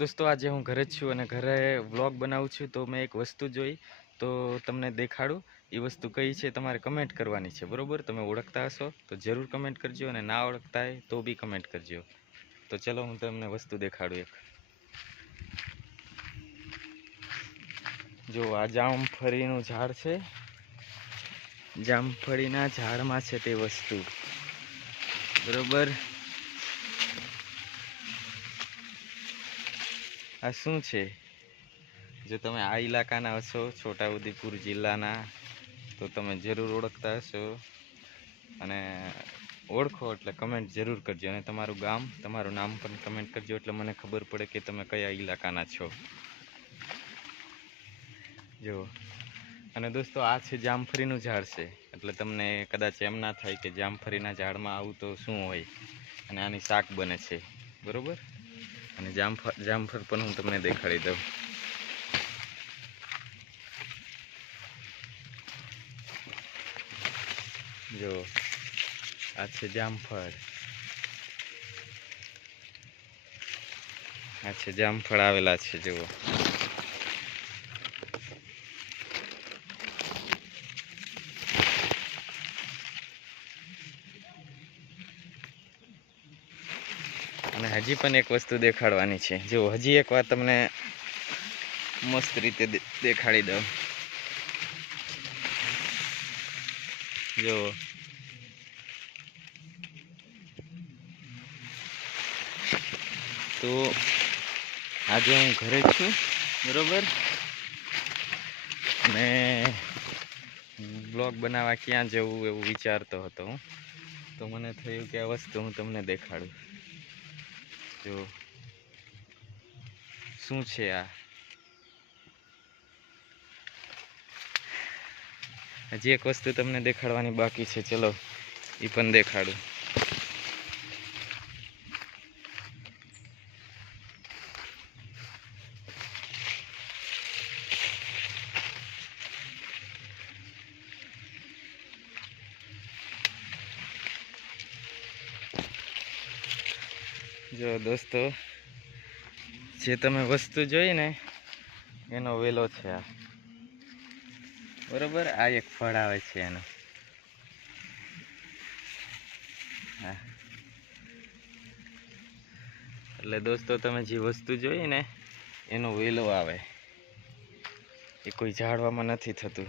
દોસ્તો, આજે હું ઘરે જ છું અને ઘરે વ્લોગ બનાવું છું, તો મેં એક વસ્તુ જોઈ, તો તમને દેખાડું. એ વસ્તુ કઈ છે તમારે કમેન્ટ કરવાની છે, બરાબર? તમે ઓળખતા હશો, તો જરૂર કમેન્ટ કરજો અને ના ઓળખતા હોય તો બી કમેન્ટ કરજો. તો ચલો, હું તમને વસ્તુ દેખાડું એક. જો, આ જામફળીનું ઝાડ છે. જામફળીના ઝાડમાં છે તે વસ્તુ. બરોબર? આ શું છે? જો તમે આ ઇલાકાના હશો, છોટાઉદેપુર જિલ્લાના, તો તમે જરૂર ઓળખતા હશો. અને ઓળખો એટલે કમેન્ટ જરૂર કરજો. અને તમારું ગામ, તમારું નામ પણ કમેન્ટ કરજો, એટલે મને ખબર પડે કે તમે કયા ઇલાકાના છો. જો, અને દોસ્તો, આ છે જામફળીનું ઝાડ છે. એટલે તમને કદાચ એમ ના થાય કે જામફળીના ઝાડમાં આવું તો શું હોય? અને આની શાક બને છે. બરોબર? અને જામફળ જામફળ પણ હું તમને દેખાડી દઉં. જો, આ છે જામફળ. આ છે જામફળ આવેલા છે, જુઓ. હજી પણ એક વસ્તુ દેખાડવાની છે. જો, હજી એક વાર તમને મસ્ત રીતે દેખાડી દઉં. જો. તો આજે હું ઘરે છું, બરોબર? અને બ્લોગ બનાવવા ક્યાં જવું એવું વિચારતો હતો હું. તો મને થયું કે આ વસ્તુ હું તમને દેખાડું. જો શું છે આ? હજી એક વસ્તુ તમને દેખાડવાની બાકી છે. ચલો એ પણ દેખાડું. જો દોસ્તો, જે તમે વસ્તુ જોઈ ને, એનો વેલો છે આ. બરોબર? આ એક ફળ આવે છે એનો. એટલે દોસ્તો, તમે જે વસ્તુ જોઈ ને, એનો વેલો આવે. એ કોઈ ઝાડવામાં નથી થતું.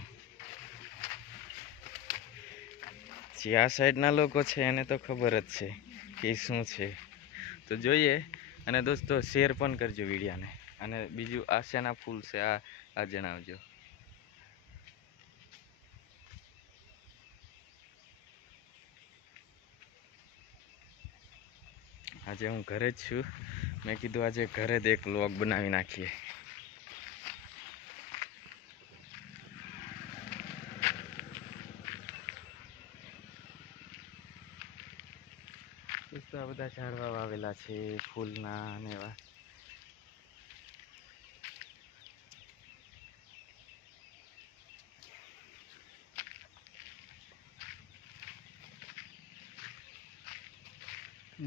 જે આ સાઈડના લોકો છે, એને તો ખબર જ છે કે શું છે. તો જોઈએ. અને દોસ્તો શેર પણ કરજો વિડીયાને. અને બીજું આ ફૂલ છે, આ આ જણાવજો. આજે હું ઘરે જ છું. મેં કીધું આજે ઘરે જ એક વ્લોગ બનાવી નાખીએ. દોસ્તો આ બધા ઝાડવા વાવેલા છે ફૂલના અને એવા.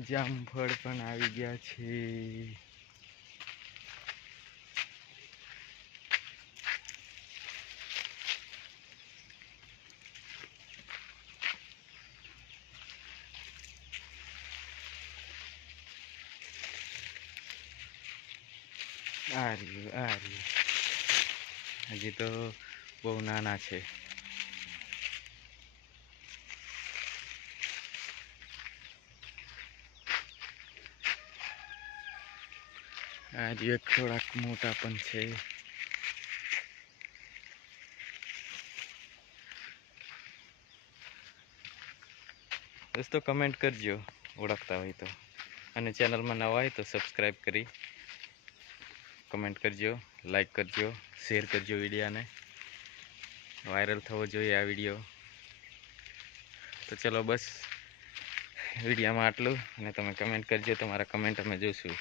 જામફળ પણ આવી ગયા છે. આ આ રહ્યું હજી તો બહુ નાના છે. આ રહ્યું થોડાક મોટા પણ છે. દોસ્તો કમેન્ટ કરજો. ઓળખતા હોય તો. અને ચેનલમાં નવા હોય તો સબસ્ક્રાઈબ કરી. કમેન્ટ કરજો લાઈક કરજો શેર કરજો વિડીયાને. વાયરલ થવો જોઈએ આ વીડિયો. તો ચલો બસ, વિડીયામાં આટલું. અને તમે કમેન્ટ કરજો, તમારા કમેન્ટ અમે જોઈશું